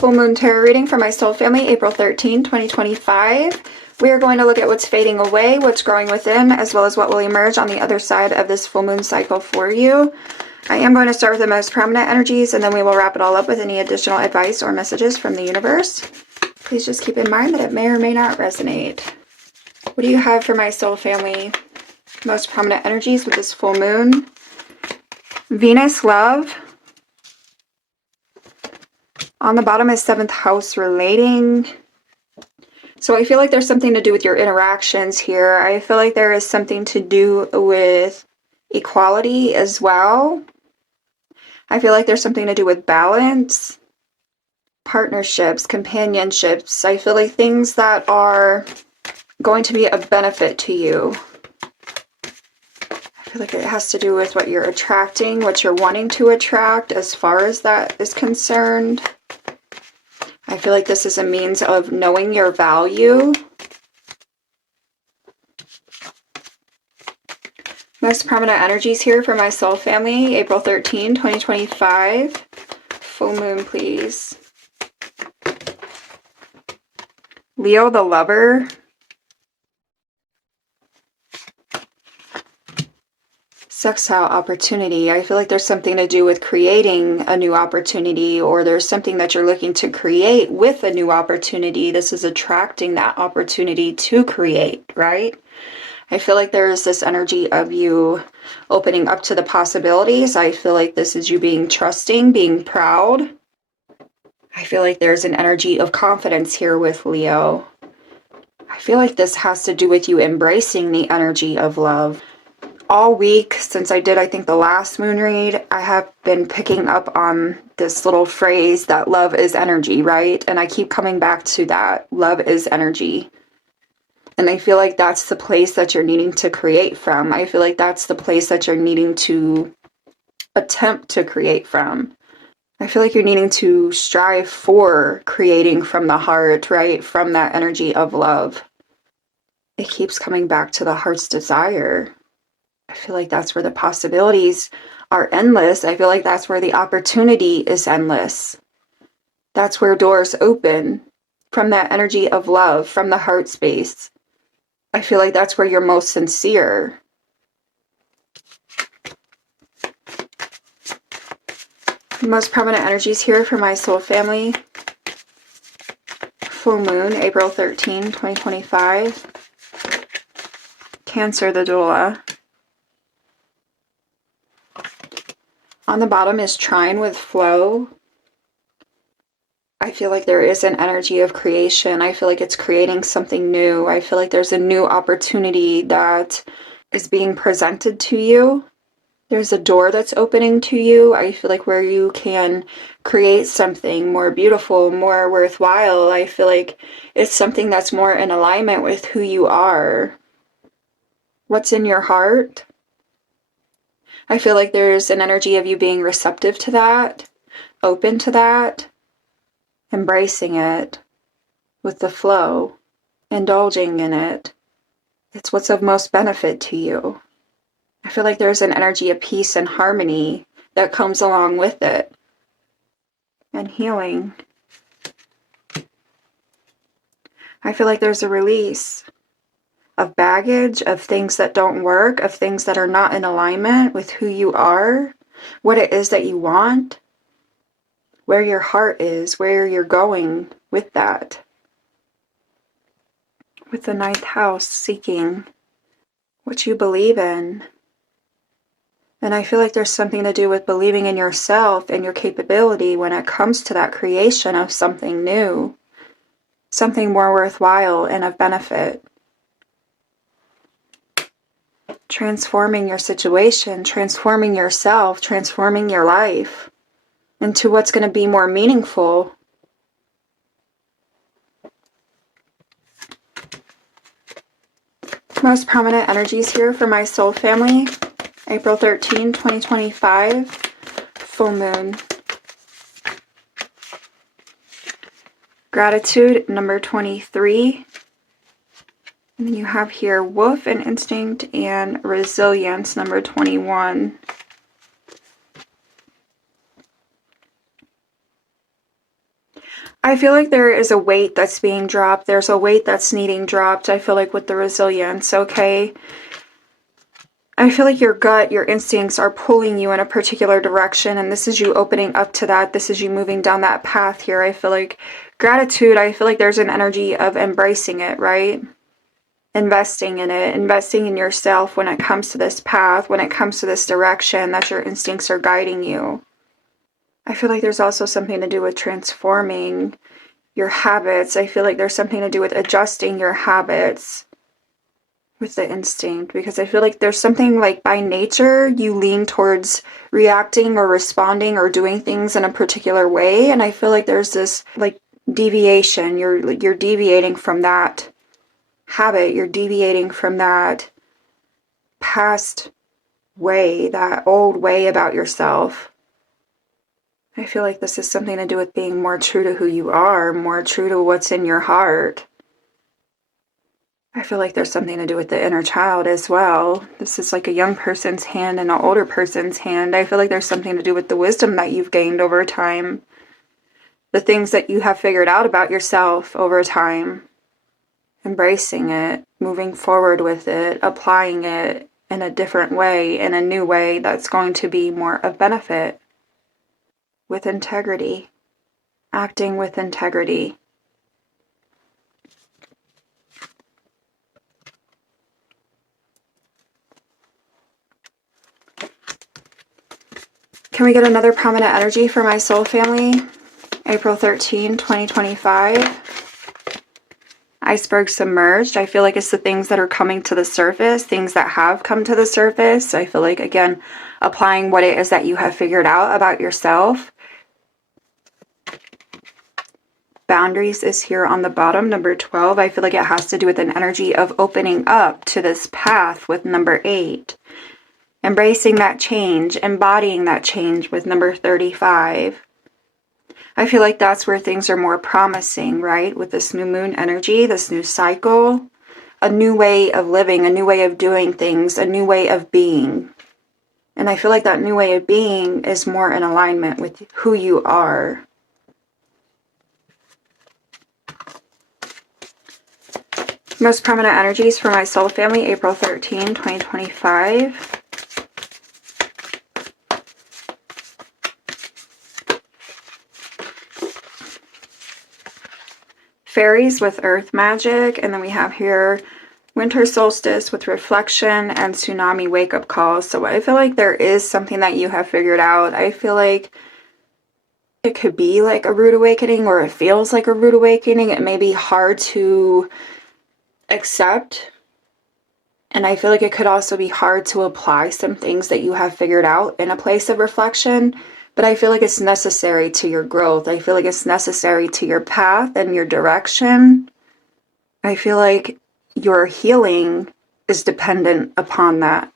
Full Moon Tarot reading for my soul family, April 13, 2025. We are going to look at what's fading away, what's growing within, as well as what will emerge on the other side of this full moon cycle for you. I am going to start with the most prominent energies, and then we will wrap it all up with any additional advice or messages from the universe. Please just keep in mind that it may or may not resonate. What do you have for my soul family? Most prominent energies with this full moon. Venus, love. On the bottom is 7th house, relating. So I feel like there's something to do with your interactions here. I feel like there is something to do with equality as well. I feel like there's something to do with balance, partnerships, companionships. I feel like things that are going to be a benefit to you. I feel like it has to do with what you're attracting, what you're wanting to attract as far as that is concerned. I feel like this is a means of knowing your value. Most prominent energies here for my soul family, April 13, 2025. Full moon, please. Leo, the lover. Sextile opportunity. I feel like there's something to do with creating a new opportunity, or there's something that you're looking to create with a new opportunity. This is attracting that opportunity to create, right? I feel like there is this energy of you opening up to the possibilities. I feel like this is you being trusting, being proud. I feel like there's an energy of confidence here with Leo. I feel like this has to do with you embracing the energy of love. All week since I did, I think, the last moon read, I have been picking up on this little phrase that love is energy, right? And I keep coming back to that. Love is energy. And I feel like that's the place that you're needing to create from. I feel like that's the place that you're needing to attempt to create from. I feel like you're needing to strive for creating from the heart, right? From that energy of love. It keeps coming back to the heart's desire. I feel like that's where the possibilities are endless. I feel like that's where the opportunity is endless. That's where doors open from that energy of love, from the heart space. I feel like that's where you're most sincere. The most prominent energies here for my soul family. Full moon, April 13, 2025. Cancer, the doula. On the bottom is trine with flow. I feel like there is an energy of creation. I feel like it's creating something new. I feel like there's a new opportunity that is being presented to you. There's a door that's opening to you. I feel like where you can create something more beautiful, more worthwhile. I feel like it's something that's more in alignment with who you are. What's in your heart? I feel like there's an energy of you being receptive to that, open to that, embracing it with the flow, indulging in it. It's what's of most benefit to you. I feel like there's an energy of peace and harmony that comes along with it, and healing. I feel like there's a release of baggage, of things that don't work, of things that are not in alignment with who you are, what it is that you want, where your heart is, where you're going with that. With the 9th house, seeking what you believe in. And I feel like there's something to do with believing in yourself and your capability when it comes to that creation of something new, something more worthwhile and of benefit. Transforming your situation, transforming yourself, transforming your life into what's going to be more meaningful. Most prominent energies here for my soul family, April 13, 2025, full moon. Gratitude, number 23. And then you have here wolf and instinct and resilience, number 21. I feel like there is a weight that's being dropped. There's a weight that's needing dropped. I feel like with the resilience, okay? I feel like your gut, your instincts are pulling you in a particular direction, and this is you opening up to that. This is you moving down that path here. I feel like gratitude, I feel like there's an energy of embracing it, right? Investing in it, investing in yourself when it comes to this path, when it comes to this direction that your instincts are guiding you. I feel like there's also something to do with transforming your habits. I feel like there's something to do with adjusting your habits with the instinct, because I feel like there's something like by nature you lean towards reacting or responding or doing things in a particular way, and I feel like there's this like deviation. You're deviating from that habit. You're deviating from that past way, that old way about yourself. I feel like this is something to do with being more true to who you are, more true to what's in your heart. I feel like there's something to do with the inner child as well. This is like a young person's hand and an older person's hand. I feel like there's something to do with the wisdom that you've gained over time. The things that you have figured out about yourself over time. Embracing it, moving forward with it, applying it in a different way, in a new way that's going to be more of benefit. With integrity. Acting with integrity. Can we get another prominent energy for my soul family? April 13, 2025. Iceberg submerged. I feel like it's the things that are coming to the surface, things that have come to the surface. I feel like, again, applying what it is that you have figured out about yourself. Boundaries is here on the bottom, number 12. I feel like it has to do with an energy of opening up to this path with number 8. Embracing that change, embodying that change with number 35. I feel like that's where things are more promising, right? With this new moon energy, this new cycle, a new way of living, a new way of doing things, a new way of being. And I feel like that new way of being is more in alignment with who you are. Most prominent energies for my soul family, April 13, 2025. Fairies with earth magic, and then we have here winter solstice with reflection and tsunami wake-up calls. So I feel like there is something that you have figured out. I feel like it could be like a rude awakening, or it feels like a rude awakening. It may be hard to accept, and I feel like it could also be hard to apply some things that you have figured out in a place of reflection. But I feel like it's necessary to your growth. I feel like it's necessary to your path and your direction. I feel like your healing is dependent upon that.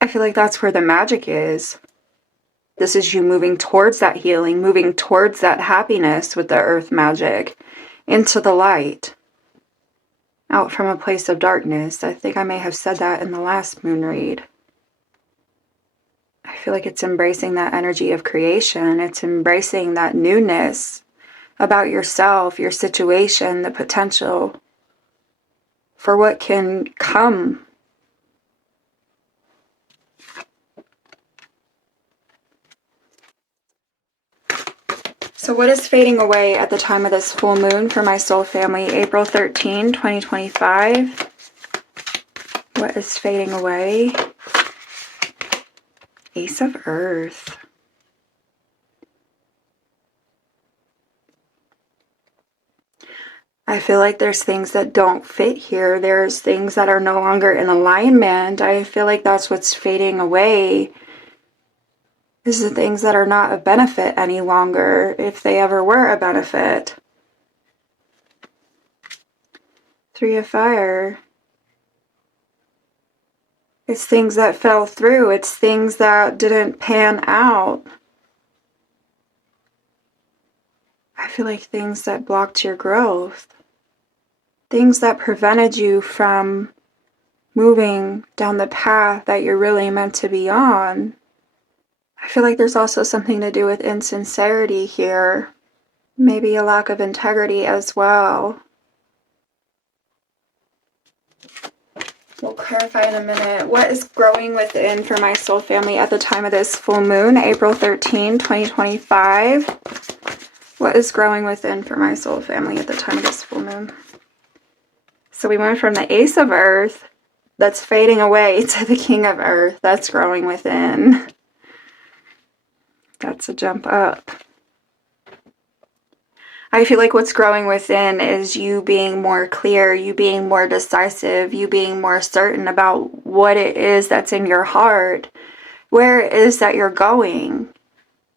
I feel like that's where the magic is. This is you moving towards that healing, moving towards that happiness with the earth magic, into the light, out from a place of darkness. I think I may have said that in the last moon read. I feel like it's embracing that energy of creation. It's embracing that newness about yourself, your situation, the potential for what can come. So what is fading away at the time of this full moon for my soul family, April 13, 2025? What is fading away? Ace of Earth. I feel like there's things that don't fit here. There's things that are no longer in alignment. I feel like that's what's fading away. Is the things that are not a benefit any longer, if they ever were a benefit. 3 of Fire. It's things that fell through. It's things that didn't pan out. I feel like things that blocked your growth. Things that prevented you from moving down the path that you're really meant to be on. I feel like there's also something to do with insincerity here. Maybe a lack of integrity as well. We'll clarify in a minute. What is growing within for my soul family at the time of this full moon, April 13, 2025? What is growing within for my soul family at the time of this full moon? So we went from the Ace of Earth that's fading away to the King of Earth that's growing within. That's a jump up. I feel like what's growing within is you being more clear, you being more decisive, you being more certain about what it is that's in your heart, where it is that you're going.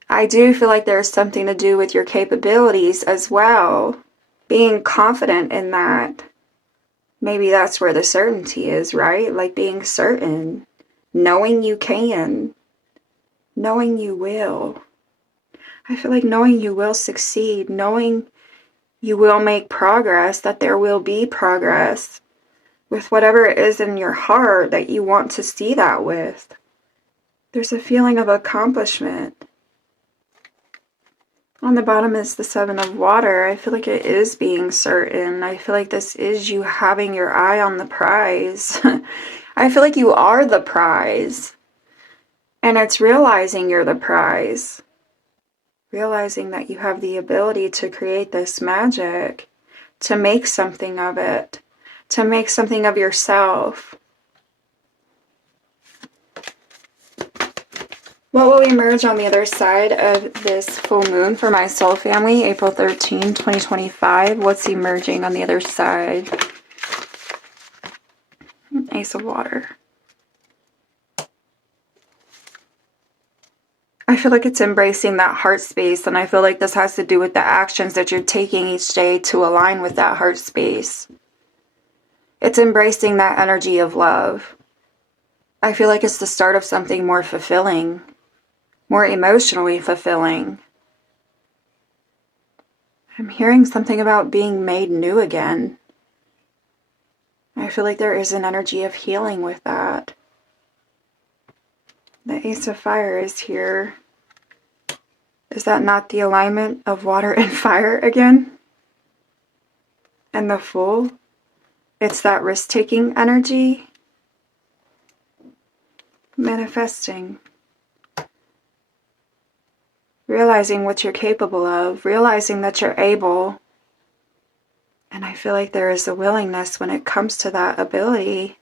I do feel like there's something to do with your capabilities as well. Being confident in that. Maybe that's where the certainty is, right? Like being certain, knowing you can, knowing you will. I feel like knowing you will succeed, knowing you will make progress, that there will be progress with whatever it is in your heart that you want to see that with. There's a feeling of accomplishment. On the bottom is the Seven of Water. I feel like it is being certain. I feel like this is you having your eye on the prize. I feel like you are the prize. And it's realizing you're the prize. Realizing that you have the ability to create this magic, to make something of it, to make something of yourself. What will emerge on the other side of this full moon for my soul family, April 13, 2025? What's emerging on the other side? Ace of Water. I feel like it's embracing that heart space, and I feel like this has to do with the actions that you're taking each day to align with that heart space. It's embracing that energy of love. I feel like it's the start of something more fulfilling, more emotionally fulfilling. I'm hearing something about being made new again. I feel like there is an energy of healing with that. The Ace of Fire is here. Is that not the alignment of water and fire again? And the Fool? It's that risk-taking energy. Manifesting. Realizing what you're capable of. Realizing that you're able. And I feel like there is a willingness when it comes to that ability.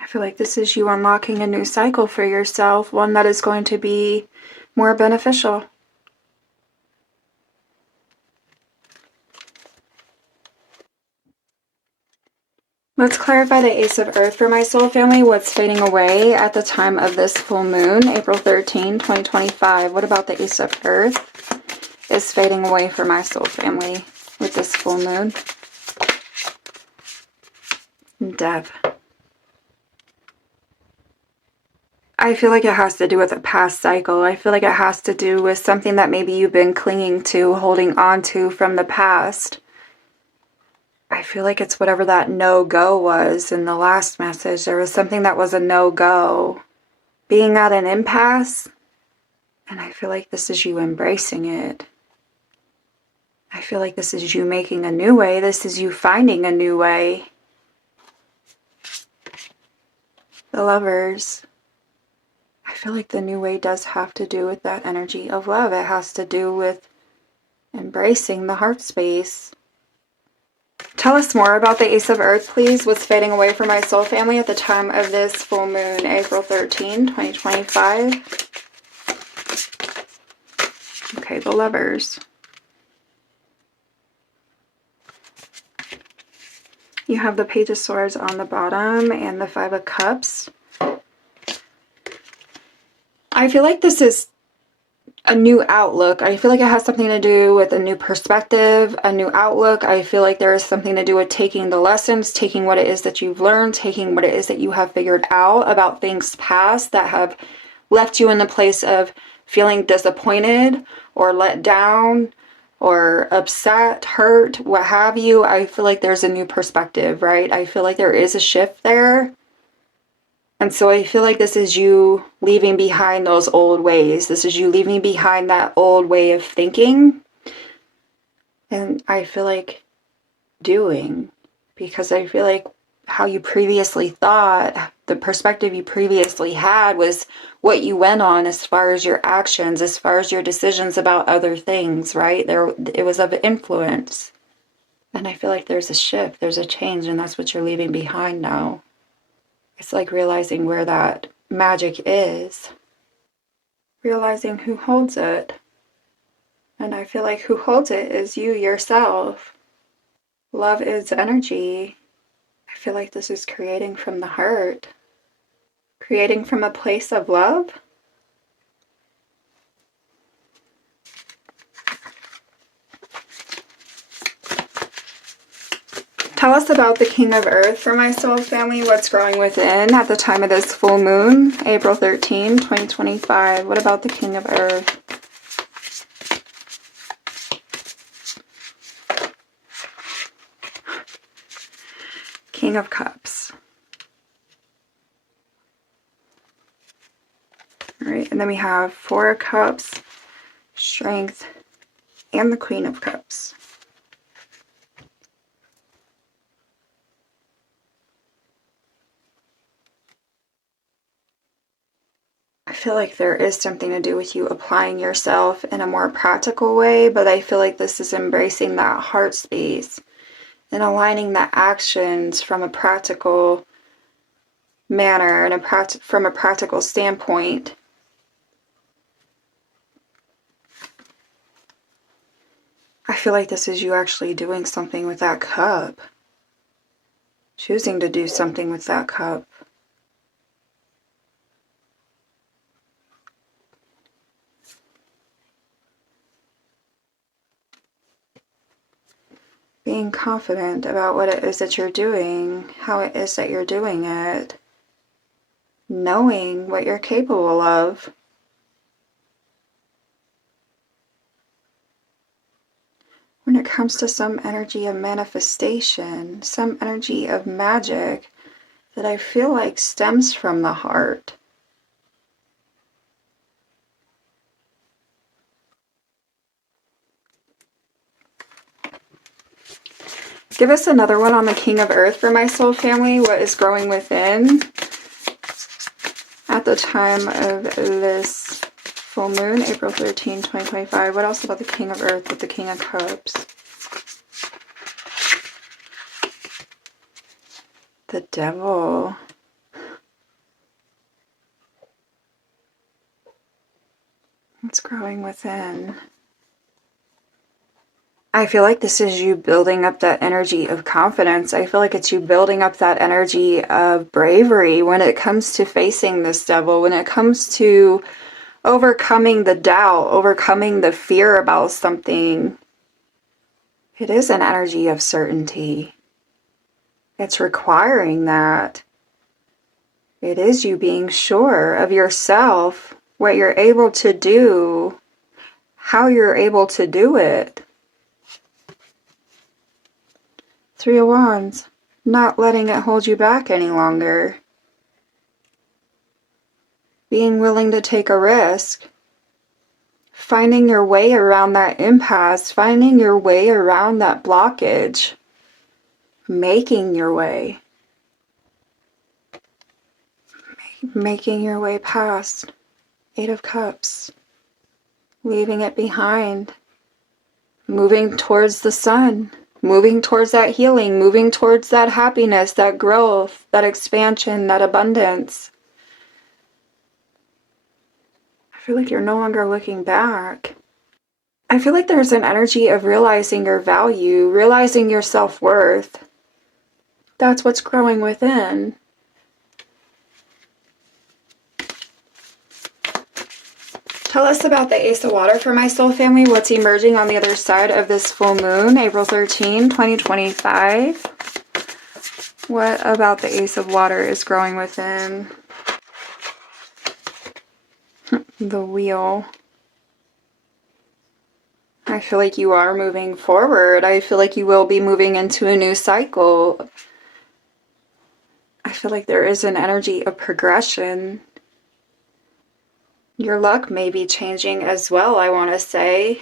I feel like this is you unlocking a new cycle for yourself, one that is going to be more beneficial. Let's clarify the Ace of Earth for my soul family. What's fading away at the time of this full moon, April 13, 2025? What about the Ace of Earth is fading away for my soul family with this full moon? Death. I feel like it has to do with a past cycle. I feel like it has to do with something that maybe you've been clinging to, holding on to from the past. I feel like it's whatever that no-go was in the last message. There was something that was a no-go. Being at an impasse. And I feel like this is you embracing it. I feel like this is you making a new way. This is you finding a new way. The Lovers. I feel like the new way does have to do with that energy of love. It has to do with embracing the heart space. Tell us more about the Ace of Earth, please. What's fading away from my soul family at the time of this full moon, April 13, 2025. Okay, the Lovers. You have the Page of Swords on the bottom and the Five of Cups. I feel like this is a new outlook. I feel like it has something to do with a new perspective, a new outlook. I feel like there is something to do with taking the lessons, taking what it is that you've learned, taking what it is that you have figured out about things past that have left you in the place of feeling disappointed or let down or upset, hurt, what have you. I feel like there's a new perspective, right? I feel like there is a shift there. And so I feel like this is you leaving behind those old ways. This is you leaving behind that old way of thinking. And I feel like doing, because I feel like how you previously thought, the perspective you previously had was what you went on as far as your actions, as far as your decisions about other things, right? It was of influence. And I feel like there's a shift, there's a change, and that's what you're leaving behind now. It's like realizing where that magic is, realizing who holds it. And I feel like who holds it is you yourself. Love is energy. I feel like this is creating from the heart, creating from a place of love. Tell us about the King of Earth for my soul family. What's growing within at the time of this full moon, April 13, 2025. What about the King of Earth? King of Cups. All right, and then we have Four of Cups, Strength, and the Queen of Cups. I feel like there is something to do with you applying yourself in a more practical way, but I feel like this is embracing that heart space and aligning the actions from a practical manner and from a practical standpoint. I feel like this is you actually doing something with that cup. Choosing to do something with that cup. Being confident about what it is that you're doing, how it is that you're doing it. Knowing what you're capable of. When it comes to some energy of manifestation, some energy of magic that I feel like stems from the heart. Give us another one on the King of Earth for my soul family. What is growing within at the time of this full moon, April 13, 2025. What else about the King of Earth with the King of Cups? The Devil. What's growing within? I feel like this is you building up that energy of confidence. I feel like it's you building up that energy of bravery when it comes to facing this devil, when it comes to overcoming the doubt, overcoming the fear about something. It is an energy of certainty. It's requiring that. It is you being sure of yourself, what you're able to do, how you're able to do it. Three of Wands, not letting it hold you back any longer. Being willing to take a risk. Finding your way around that impasse, finding your way around that blockage. Making your way. Making your way past. Eight of Cups. Leaving it behind. Moving towards the sun. Moving towards that healing, moving towards that happiness, that growth, that expansion, that abundance. I feel like you're no longer looking back. I feel like there's an energy of realizing your value, realizing your self-worth. That's what's growing within. Tell us about the Ace of Water for my soul family. What's emerging on the other side of this full moon, April 13, 2025? What about the Ace of Water is growing within? The Wheel. I feel like you are moving forward. I feel like you will be moving into a new cycle. I feel like there is an energy of progression. Your luck may be changing as well, I want to say.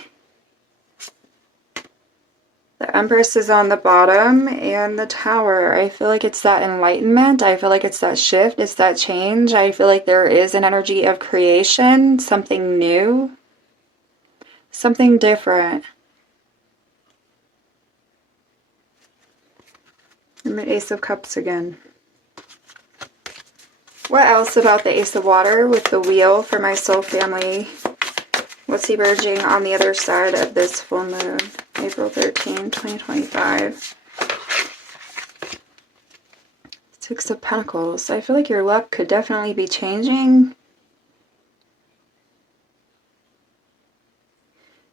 The Empress is on the bottom and the Tower. I feel like it's that enlightenment. I feel like it's that shift. It's that change. I feel like there is an energy of creation, something new, something different. And the Ace of Cups again. What else about the Ace of Water with the Wheel for my soul family? What's emerging on the other side of this full moon? April 13, 2025. Six of Pentacles. I feel like your luck could definitely be changing.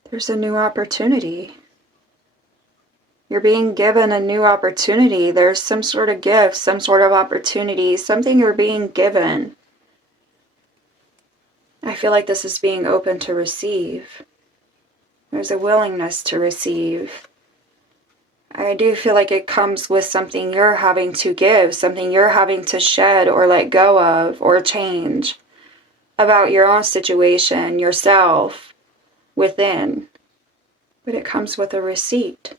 There's a new opportunity. You're being given a new opportunity. There's some sort of gift, some sort of opportunity, something you're being given. I feel like this is being open to receive. There's a willingness to receive. I do feel like it comes with something you're having to give, something you're having to shed or let go of or change about your own situation, yourself, within. But it comes with a receipt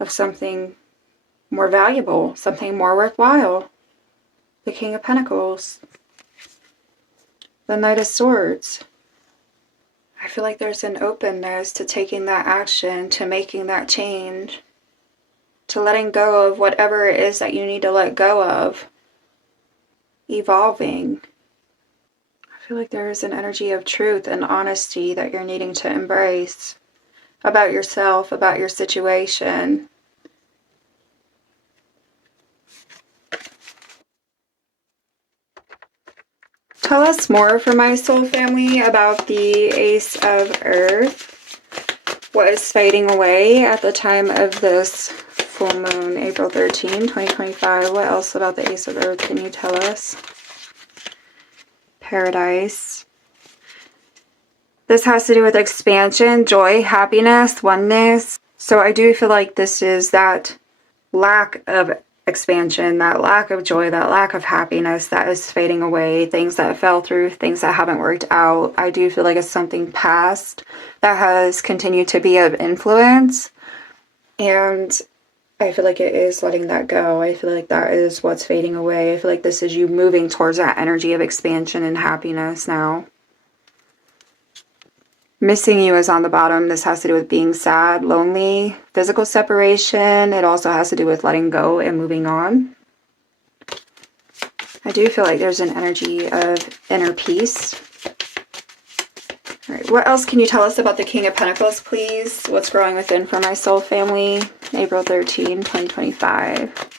of something more valuable, something more worthwhile. The King of Pentacles. The Knight of Swords. I feel like there's an openness to taking that action, to making that change, to letting go of whatever it is that you need to let go of. Evolving. I feel like there is an energy of truth and honesty that you're needing to embrace about yourself, about your situation. Tell us more for my soul family about the Ace of Earth. What is fading away at the time of this full moon, April 13, 2025? What else about the Ace of Earth can you tell us? Paradise. This has to do with expansion, joy, happiness, oneness. So I do feel like this is that lack of expansion, that lack of joy, that lack of happiness that is fading away, things that fell through, things that haven't worked out. I do feel like it's something past that has continued to be of influence, and I feel like it is letting that go. I feel like that is what's fading away. I feel like this is you moving towards that energy of expansion and happiness now. Missing you is on the bottom. This has to do with being sad, lonely, physical separation. It also has to do with letting go and moving on. I do feel like there's an energy of inner peace. All right, what else can you tell us about the King of Pentacles, please? What's growing within for my soul family? April 13, 2025.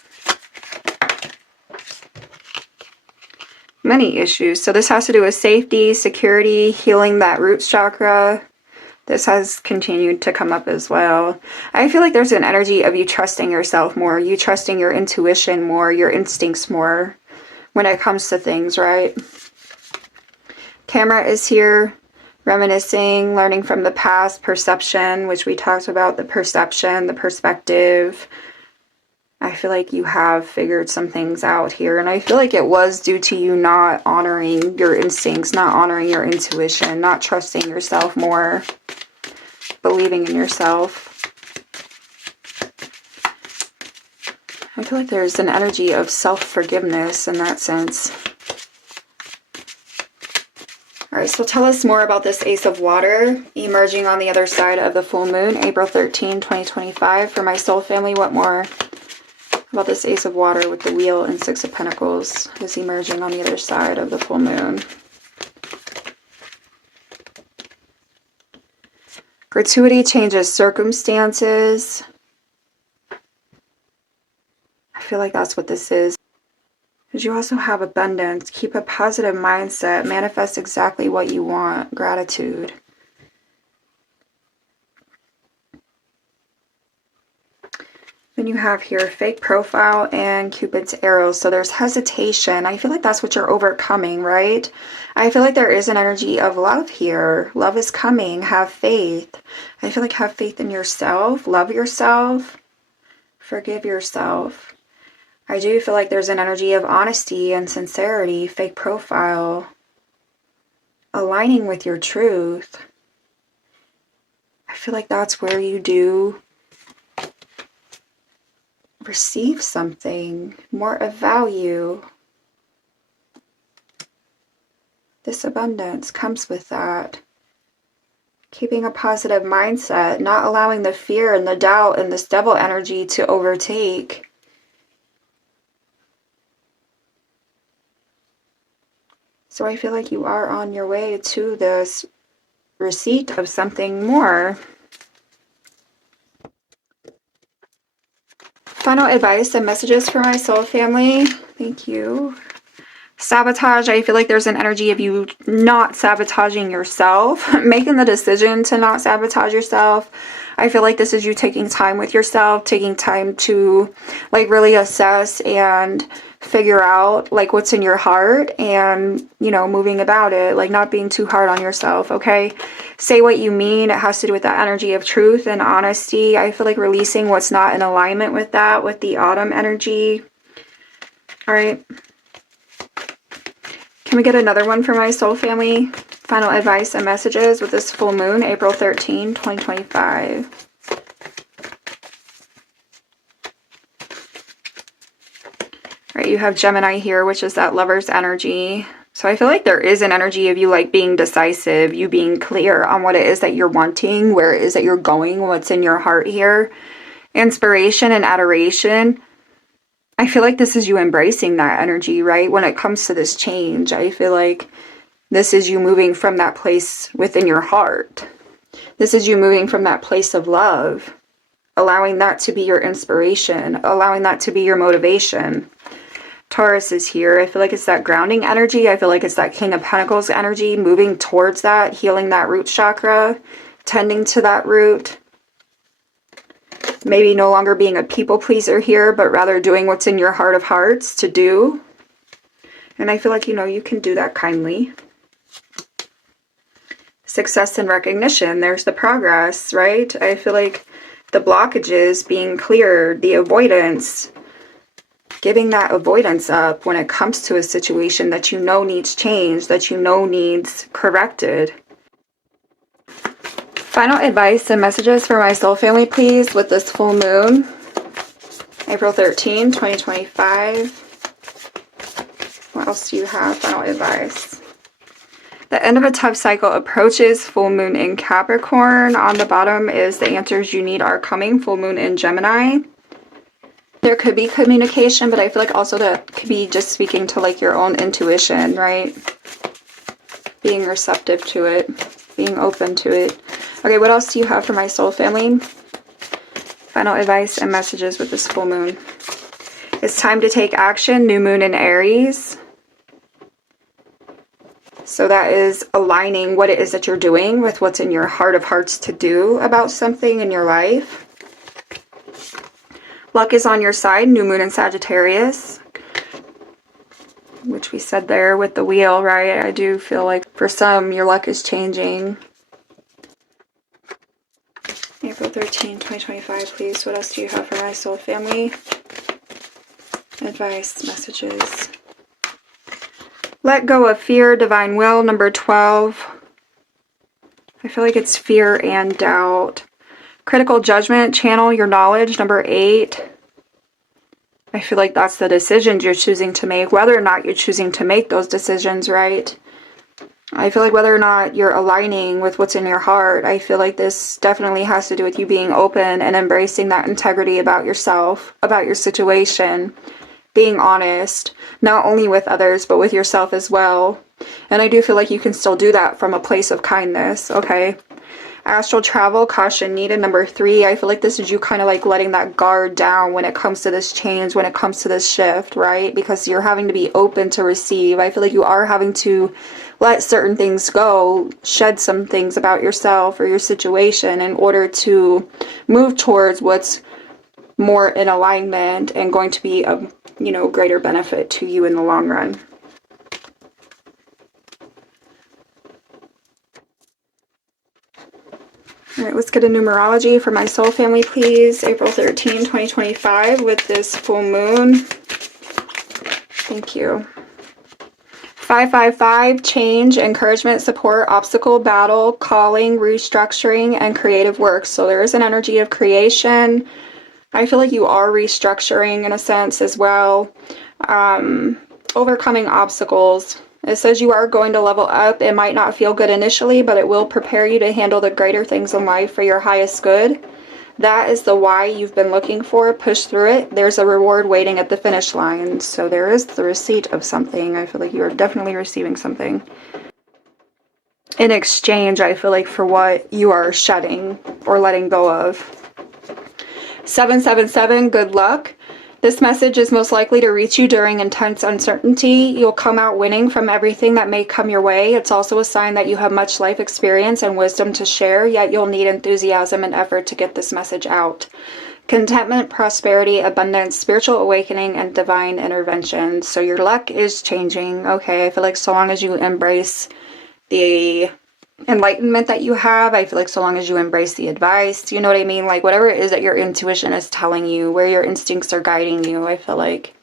Many issues. So this has to do with safety, security, healing that roots chakra. This has continued to come up as well. I feel like there's an energy of you trusting yourself more, you trusting your intuition more, your instincts more when it comes to things, right? Camera is here, reminiscing, learning from the past, perception, which we talked about, the perception, the perspective. I feel like you have figured some things out here, and I feel like it was due to you not honoring your instincts, not honoring your intuition, not trusting yourself more, believing in yourself. I feel like there's an energy of self-forgiveness in that sense. Alright, so tell us more about this Ace of Water emerging on the other side of the full moon, April 13, 2025. For my soul family, what more about this Ace of Water with the Wheel and Six of Pentacles is emerging on the other side of the full moon? Gratuity changes circumstances. I feel like that's what this is. Because you also have abundance. Keep a positive mindset. Manifest exactly what you want. Gratitude. Then you have here fake profile and Cupid's arrow. So there's hesitation. I feel like that's what you're overcoming, right? I feel like there is an energy of love here. Love is coming. Have faith. I feel like have faith in yourself. Love yourself. Forgive yourself. I do feel like there's an energy of honesty and sincerity, fake profile, aligning with your truth. I feel like that's where you do receive something more of value. This abundance comes with that. Keeping a positive mindset, not allowing the fear and the doubt and this devil energy to overtake. So I feel like you are on your way to this receipt of something more. Final advice and messages for my soul family. Thank you. Sabotage. I feel like there's an energy of you not sabotaging yourself, making the decision to not sabotage yourself. I feel like this is you taking time with yourself, taking time to like really assess and figure out like what's in your heart and, you know, moving about it, like not being too hard on yourself. Okay. Say what you mean. It has to do with that energy of truth and honesty. I feel like releasing what's not in alignment with that, with the autumn energy. All right. Can we get another one for my soul family? Final advice and messages with this full moon, April 13, 2025. Right, you have Gemini here, which is that lover's energy. So I feel like there is an energy of you like being decisive, you being clear on what it is that you're wanting, where it is that you're going, what's in your heart here. Inspiration and adoration. I feel like this is you embracing that energy, right? When it comes to this change, I feel like this is you moving from that place within your heart. This is you moving from that place of love, allowing that to be your inspiration, allowing that to be your motivation. Taurus is here. I feel like it's that grounding energy. I feel like it's that King of Pentacles energy, moving towards that, healing that root chakra, tending to that root. Maybe no longer being a people pleaser here, but rather doing what's in your heart of hearts to do. And I feel like, you know, you can do that kindly. Success and recognition. There's the progress, right? I feel like the blockages being cleared, the avoidance, giving that avoidance up when it comes to a situation that you know needs change, that you know needs corrected. Final advice and messages for my soul family, please, with this full moon, April 13, 2025. What else do you have? Final advice. The end of a tough cycle approaches. Full moon in Capricorn. On the bottom is the answers you need are coming. Full moon in Gemini. There could be communication, but I feel like also that could be just speaking to like your own intuition, right? Being receptive to it, being open to it. Okay, what else do you have for my soul family? Final advice and messages with this full moon. It's time to take action. New moon in Aries. So that is aligning what it is that you're doing with what's in your heart of hearts to do about something in your life. Luck is on your side. New moon in Sagittarius, which we said there with the wheel, right? I do feel like for some your luck is changing. April 13, 2025, please. What else do you have for my soul family? Advice, messages. Let go of fear, divine will, number 12. I feel like it's fear and doubt. Critical judgment, channel your knowledge, number 8. I feel like that's the decisions you're choosing to make, whether or not you're choosing to make those decisions, right? I feel like whether or not you're aligning with what's in your heart, I feel like this definitely has to do with you being open and embracing that integrity about yourself, about your situation, being honest, not only with others, but with yourself as well. And I do feel like you can still do that from a place of kindness, okay? Astral travel, caution needed, number 3. I feel like this is you kind of like letting that guard down when it comes to this change, when it comes to this shift, right? Because you're having to be open to receive. I feel like you are having to let certain things go, shed some things about yourself or your situation in order to move towards what's more in alignment and going to be of, you know, greater benefit to you in the long run. All right, let's get a numerology for my soul family, please. April 13, 2025 with this full moon. Thank you. 555, change, encouragement, support, obstacle, battle, calling, restructuring, and creative work. So there is an energy of creation. I feel like you are restructuring in a sense as well. Overcoming obstacles. It says you are going to level up. It might not feel good initially, but it will prepare you to handle the greater things in life for your highest good. That is the why you've been looking for. Push through it. There's a reward waiting at the finish line. So there is the receipt of something. I feel like you are definitely receiving something in exchange, I feel like, for what you are shedding or letting go of. 777, good luck. This message is most likely to reach you during intense uncertainty. You'll come out winning from everything that may come your way. It's also a sign that you have much life experience and wisdom to share, yet you'll need enthusiasm and effort to get this message out. Contentment, prosperity, abundance, spiritual awakening, and divine intervention. So your luck is changing. Okay, I feel like so long as you embrace the enlightenment that you have, I feel like so long as you embrace the advice, you know what I mean, like whatever it is that your intuition is telling you, where your instincts are guiding you, I feel like.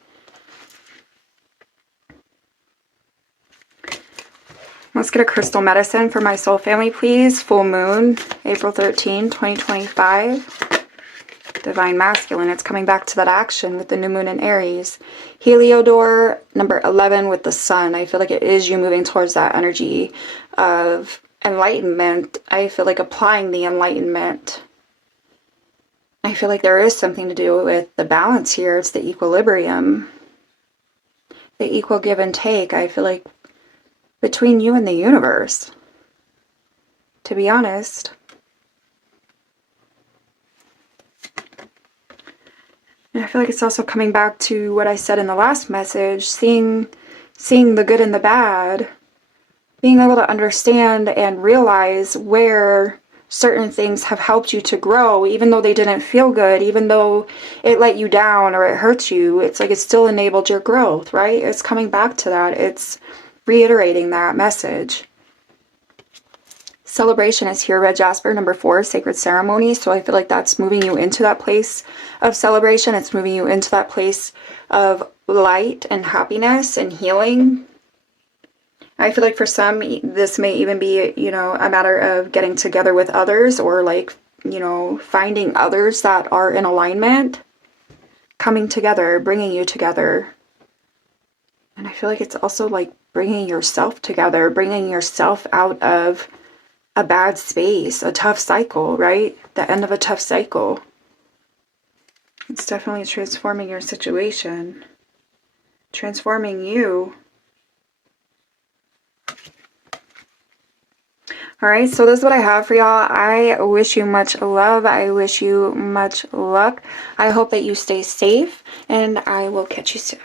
Let's get a crystal medicine for my soul family, please. Full moon, April 13, 2025. Divine masculine, it's coming back to that action with the new moon in Aries. Heliodor, number 11 with the sun. I feel like it is you moving towards that energy of enlightenment. I feel like applying the enlightenment. I feel like there is something to do with the balance here. It's the equilibrium. The equal give and take, I feel like, between you and the universe. To be honest. And I feel like it's also coming back to what I said in the last message, seeing the good and the bad, being able to understand and realize where certain things have helped you to grow, even though they didn't feel good, even though it let you down or it hurt you. It's like it still enabled your growth, right? It's coming back to that. It's reiterating that message. Celebration is here, red jasper, number 4, sacred ceremony. So I feel like that's moving you into that place of celebration. It's moving you into that place of light and happiness and healing. I feel like for some, this may even be, you know, a matter of getting together with others, or like, you know, finding others that are in alignment, coming together, bringing you together. And I feel like it's also like bringing yourself together, bringing yourself out of a bad space, a tough cycle, right? The end of a tough cycle. It's definitely transforming your situation, transforming you. All right, so this is what I have for y'all. I wish you much love. I wish you much luck. I hope that you stay safe, and I will catch you soon.